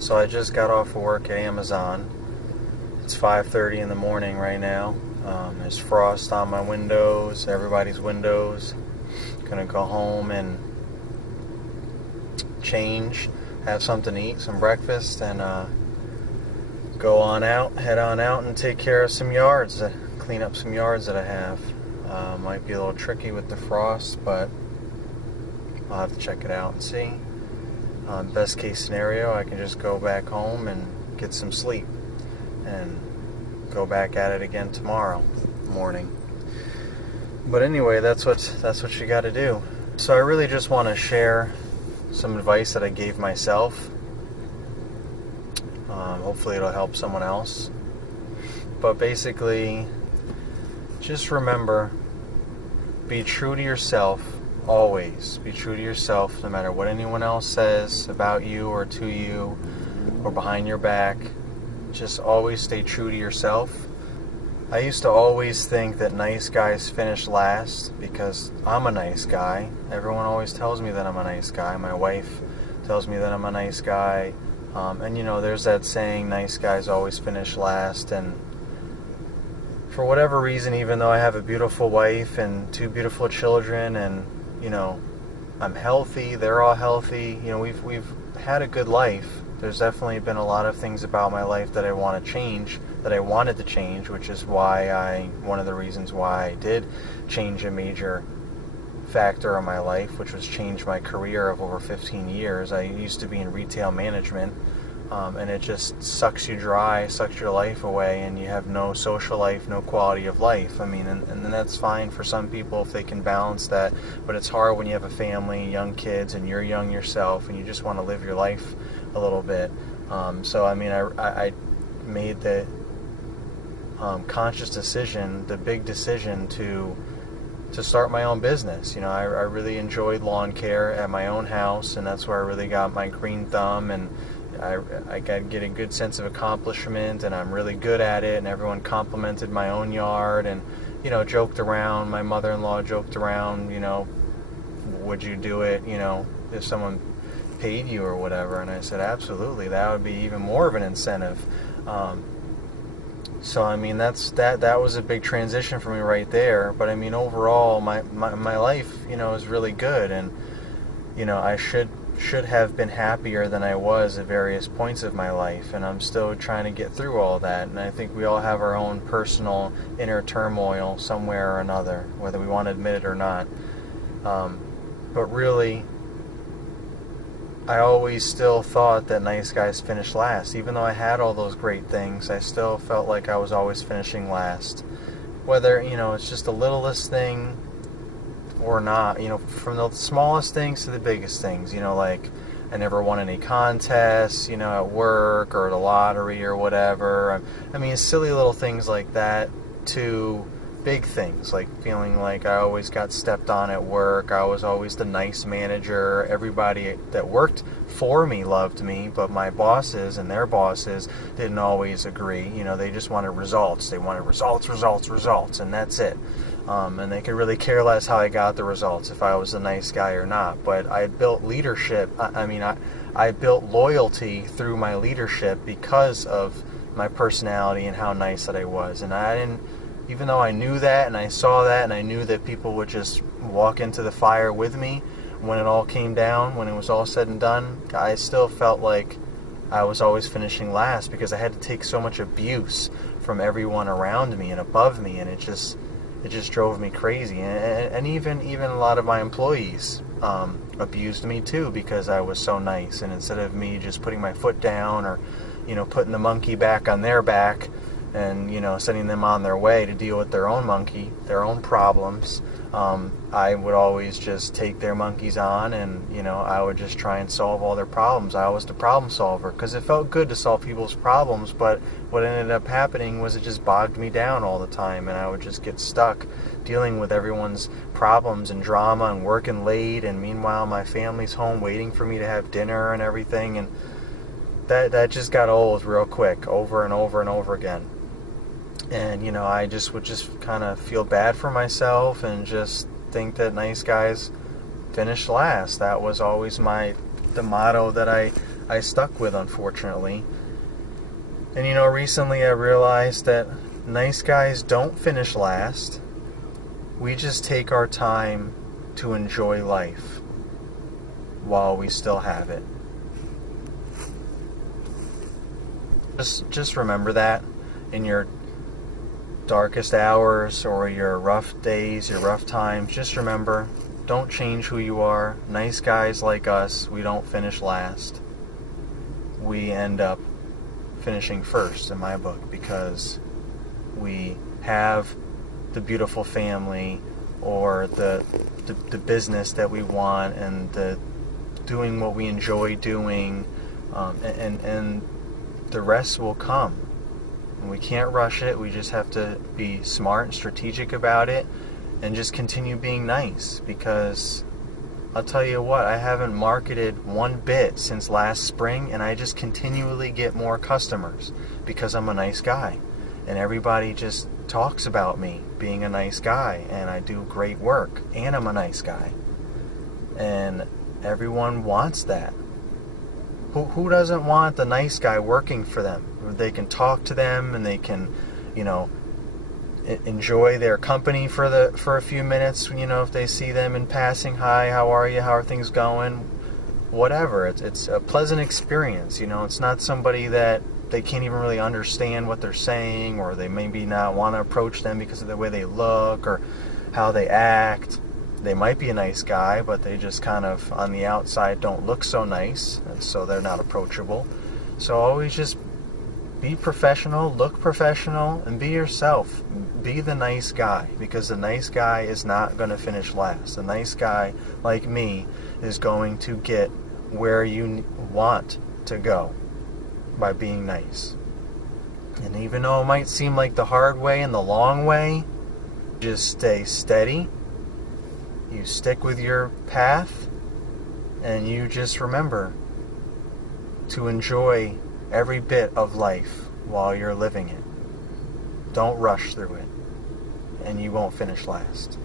So I just got off of work at Amazon. It's 5:30 in the morning right now. There's frost on my windows, everybody's windows. Gonna go home and change, have something to eat, some breakfast, and go on out, head on out and take care of some yards, clean up some yards that I have. Might be a little tricky with the frost, but I'll have to check it out and see. Best case scenario, I can just go back home and get some sleep and go back at it again tomorrow morning. But anyway, that's what you got to do. So I really just want to share some advice that I gave myself. Hopefully it'll help someone else. But basically, just remember, be true to yourself. Always be true to yourself, no matter what anyone else says about you or to you or behind your back. Just always stay true to yourself. I used to always think that nice guys finish last because I'm a nice guy. Everyone always tells me that I'm a nice guy. My wife tells me that I'm a nice guy. And you know, there's that saying, nice guys always finish last. And for whatever reason, even though I have a beautiful wife and two beautiful children, and you know, I'm healthy, they're all healthy, you know, we've had a good life. There's definitely been a lot of things about my life that I want to change, that I wanted to change, which is why one of the reasons why I did change a major factor in my life, which was change my career of over 15 years. I used to be in retail management, and it just sucks you dry, sucks your life away, and you have no social life, no quality of life. I mean, and that's fine for some people if they can balance that, but it's hard when you have a family, young kids, and you're young yourself, and you just want to live your life a little bit. So I mean, I made the conscious decision, the big decision to start my own business. You know, I really enjoyed lawn care at my own house, and that's where I really got my green thumb, and I get a good sense of accomplishment, and I'm really good at it, and everyone complimented my own yard, and you know, joked around. My mother-in-law joked around, you know, would you do it, you know, if someone paid you or whatever? And I said, absolutely, that would be even more of an incentive. So I mean, that was a big transition for me right there. But I mean, overall, my life, you know, is really good, and you know, I should have been happier than I was at various points of my life, and I'm still trying to get through all that. And I think we all have our own personal inner turmoil somewhere or another, whether we want to admit it or not. But really, I always still thought that nice guys finish last. Even though I had all those great things, I still felt like I was always finishing last. Whether, you know, it's just the littlest thing or not, you know, from the smallest things to the biggest things, you know, like I never won any contests, you know, at work or the lottery or whatever. I mean, silly little things like that, to big things, like feeling like I always got stepped on at work. I was always the nice manager. Everybody that worked for me loved me, but my bosses and their bosses didn't always agree. You know, they just wanted results. They wanted results, and that's it. And they could really care less how I got the results, if I was a nice guy or not. But I built leadership. I built loyalty through my leadership because of my personality and how nice that I was. And I didn't, even though I knew that and I saw that and I knew that people would just walk into the fire with me when it all came down, when it was all said and done, I still felt like I was always finishing last because I had to take so much abuse from everyone around me and above me, and it just drove me crazy. And even a lot of my employees abused me too because I was so nice, and instead of me just putting my foot down or, you know, putting the monkey back on their back and, you know, sending them on their way to deal with their own monkey, their own problems, I would always just take their monkeys on, and, you know, I would just try and solve all their problems. I was the problem solver because it felt good to solve people's problems, but what ended up happening was it just bogged me down all the time, and I would just get stuck dealing with everyone's problems and drama and working late, and meanwhile my family's home waiting for me to have dinner and everything, and that just got old real quick, over and over and over again. And, you know, I just would just kind of feel bad for myself and just think that nice guys finish last. That was always the motto that I I stuck with, unfortunately. And you know, recently I realized that nice guys don't finish last. We just take our time to enjoy life while we still have it. Just remember that in your darkest hours or your rough days, your rough times. Just remember, don't change who you are. Nice guys like us, we don't finish last. We end up finishing first in my book because we have the beautiful family or the business that we want and the doing what we enjoy doing, and the rest will come. And we can't rush it. We just have to be smart and strategic about it and just continue being nice, because I'll tell you what, I haven't marketed one bit since last spring, and I just continually get more customers because I'm a nice guy. And everybody just talks about me being a nice guy, and I do great work, and I'm a nice guy. And everyone wants that. Who doesn't want the nice guy working for them? They can talk to them, and they can, you know, enjoy their company for a few minutes. You know, if they see them in passing, hi, how are you? How are things going? Whatever. It's a pleasant experience. You know, it's not somebody that they can't even really understand what they're saying, or they maybe not want to approach them because of the way they look or how they act. They might be a nice guy, but they just kind of on the outside don't look so nice, and so they're not approachable. So always just be professional, look professional, and be yourself. Be the nice guy, because the nice guy is not going to finish last. The nice guy, like me, is going to get where you want to go by being nice. And even though it might seem like the hard way and the long way, just stay steady. You stick with your path, and you just remember to enjoy every bit of life while you're living it. Don't rush through it, and you won't finish last.